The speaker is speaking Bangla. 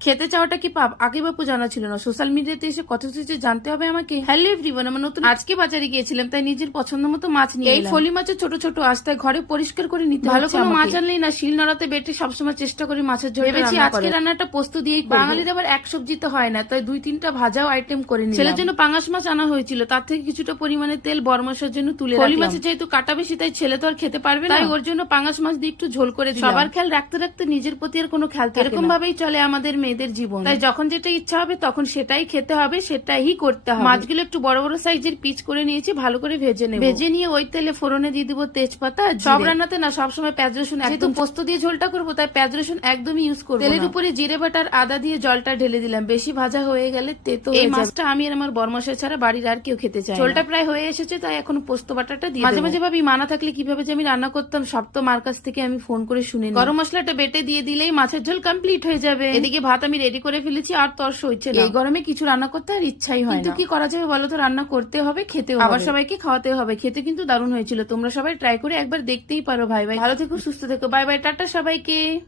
খেতে চাওয়াটা কি পাপ? আগে বাপু জানা ছিল না। সোশ্যাল মিডিয়াতে এসে কত কিছু জানতে হবে আমাকে। হ্যালো এভরিওয়ান আমার নতুন আজকে বাজারে গিয়েছিলাম তাই নিজের পছন্দ মতো মাছ নিয়ে এই ফলি মাছের ছোট ছোট আস্তায় ঘরে পরিষ্কার করে নিতে ভালো কোনো মাছ আনলেই না শিল নড়াতে বেটে সবসময় চেষ্টা করি মাছের ঝোল ভেবেছি আজকে রান্নাটা পোস্ত দিয়েই বাঙালির আবার এক সবজিতে হয় না তাই দুই তিনটা ভাজাও আইটেম করে নিলাম। ছেলের জন্য পাঙাশ মাছ আনা হয়েছিল তার থেকে কিছুটা পরিমাণে তেল বরমসার জন্য তুলে ফলি মাছের যেহেতু কাটা বেশি তাই ছেলে তো আর খেতে পারবে না। তাই ওর জন্য পাঙাশ মাছ দিয়ে একটু ঝোল করে সবার খেয়াল রাখতে রাখতে নিজের প্রতি আর কোনো খেয়াল থাকে এরকম ভাবেই চলে আমাদের মেয়েদের জীবন। তাই যখন যেটা ইচ্ছা হবে তখন সেটাই খেতে হবে সেটাই করতে হবে। মাছগুলো একটু বড় বড় সাইজের পিচ করে নিয়েছি ভালো করে ভেজে নেব। ভেজে নিয়ে ওই তেলে ফোড়নে দিয়ে দিব তেজপাতা সব রান্নাতে না সবসময় পেঁয়াজ রসুন একদম পোস্ত দিয়ে ঝোলটা করব তাই পেঁয়াজ রসুন একদমই ইউজ করব তেলের উপরে জিরে বাটার আদা দিয়ে জলটা ঢেলে দিলাম। বেশি ভাজা হয়ে গেলে তেতো এই মাছটা আমি আর আমার বরমশাই ছাড়া বাড়ির আর কেউ খেতে চায় ঝোলটা প্রায় হয়ে এসেছে তাই এখন পোস্ত বাটাটা দিয়ে মাঝে মাঝে ভাবি মানা থাকলে কীভাবে যে আমি রান্না করতাম সব তো মার কাছ থেকে আমি ফোন করে শুনে গরম মশলাটা বেটে দিয়ে দিলেই মাছের ঝোল কমপ্লিট হয়ে যাবে। এদিকে ভাত আমি রেডি করে ফেলেছি আর তর সইছে না। এই গরমে কিছু রান্না করতে আর ইচ্ছাই হয় কিন্তু কি করা যাবে বলো তো? রান্না করতে হবে খেতে হবে। আবার সবাইকে খাওয়াতে হবে। খেতে কিন্তু দারুণ হয়েছিল। তোমরা সবাই ট্রাই করে একবার দেখতেই পারো ভাই ভাই। ভালো থেকো সুস্থ থেকো। বাই বাই টাটা সবাইকে।